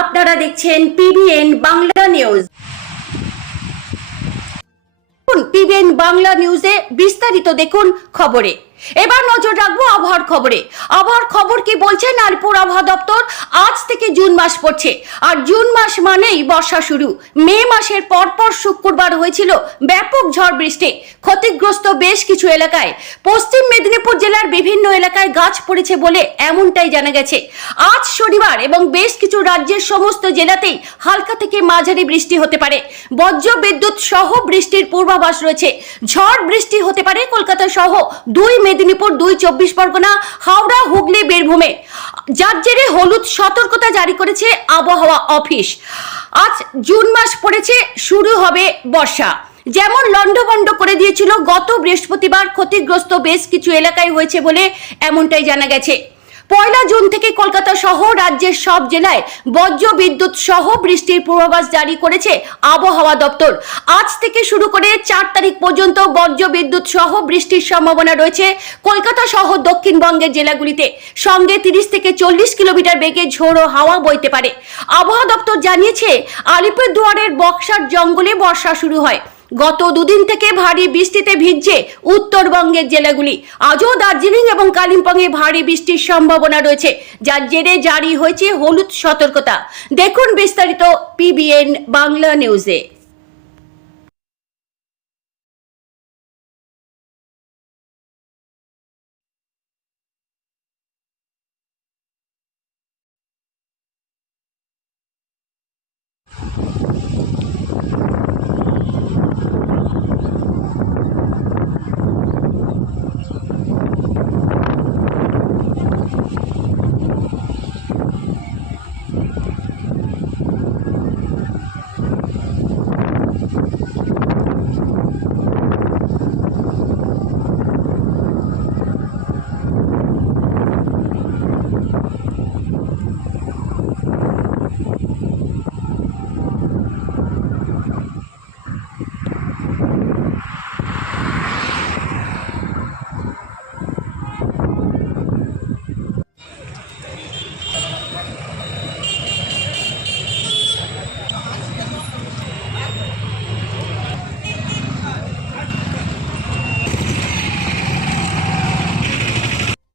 আপনারা দেখছেন PBN Bangla news PBN Bangla নিউজে বিস্তারিত দেখুন খবরে। এবার নজর রাখব আবহাওয়ার খবরে। আবহাওয়ার খবর কি বলছে? আলিপুর আবহাওয়া দপ্তর আজ থেকে জুন মাস পড়ছে। আর জুন মাস মানেই বর্ষা শুরু। মে মাসের পরপর শুক্রবার হয়েছিল ব্যাপক ঝড় বৃষ্টি, ক্ষতিগ্রস্ত বেশ কিছু এলাকায়। পশ্চিম মেদিনীপুর জেলার বিভিন্ন এলাকায় গাছ পড়েছে বলে এমনটাই জানা গেছে। আজ শনিবার এবং বেশ কিছু রাজ্যের সমস্ত জেলাতেই হালকা থেকে মাঝারি বৃষ্টি হতে পারে। বজ্র বিদ্যুৎ সহ বৃষ্টির পূর্বাভাস রয়েছে। ঝড় বৃষ্টি হতে পারে কলকাতা সহ দুই মেদিনীপুর দুই চব্বিশ পরগনা, হাওড়া, হুগলি, বীরভূমে। যার জেরে হলুদ সতর্কতা জারি করেছে আবহাওয়া অফিস। আজ জুন মাস পড়েছে, শুরু হবে বর্ষা। যেমন লণ্ডভণ্ড করে দিয়েছিল গত বৃহস্পতিবার ক্ষতিগ্রস্ত বেশ কিছু এলাকায় হয়েছে বলে এমনটাই জানা গেছে। পয়লা জুন থেকে কলকাতা সহ রাজ্যের সব জেলায় বজ্র বিদ্যুৎ সহ বৃষ্টির পূর্বাভাস জারি করেছে আবহাওয়া দপ্তর। আজ থেকে শুরু করে চার তারিখ পর্যন্ত বজ্র বিদ্যুৎ সহ বৃষ্টির সম্ভাবনা রয়েছে কলকাতা সহ দক্ষিণবঙ্গের জেলাগুলিতে। সঙ্গে তিরিশ থেকে চল্লিশ কিলোমিটার বেগে ঝোড়ো হাওয়া বইতে পারে। আবহাওয়া দপ্তর জানিয়েছে, আলিপুরদুয়ারের বক্সার জঙ্গলে বর্ষা শুরু হয়। গত দুদিন থেকে ভারী বৃষ্টিতে ভিজছে উত্তরবঙ্গের জেলাগুলি। আজও দার্জিলিং এবং কালিম্পংয়ে ভারী বৃষ্টির সম্ভাবনা রয়েছে, যার জেরে জারি হয়েছে হলুদ সতর্কতা। দেখুন বিস্তারিত পিবিএন বাংলা নিউজে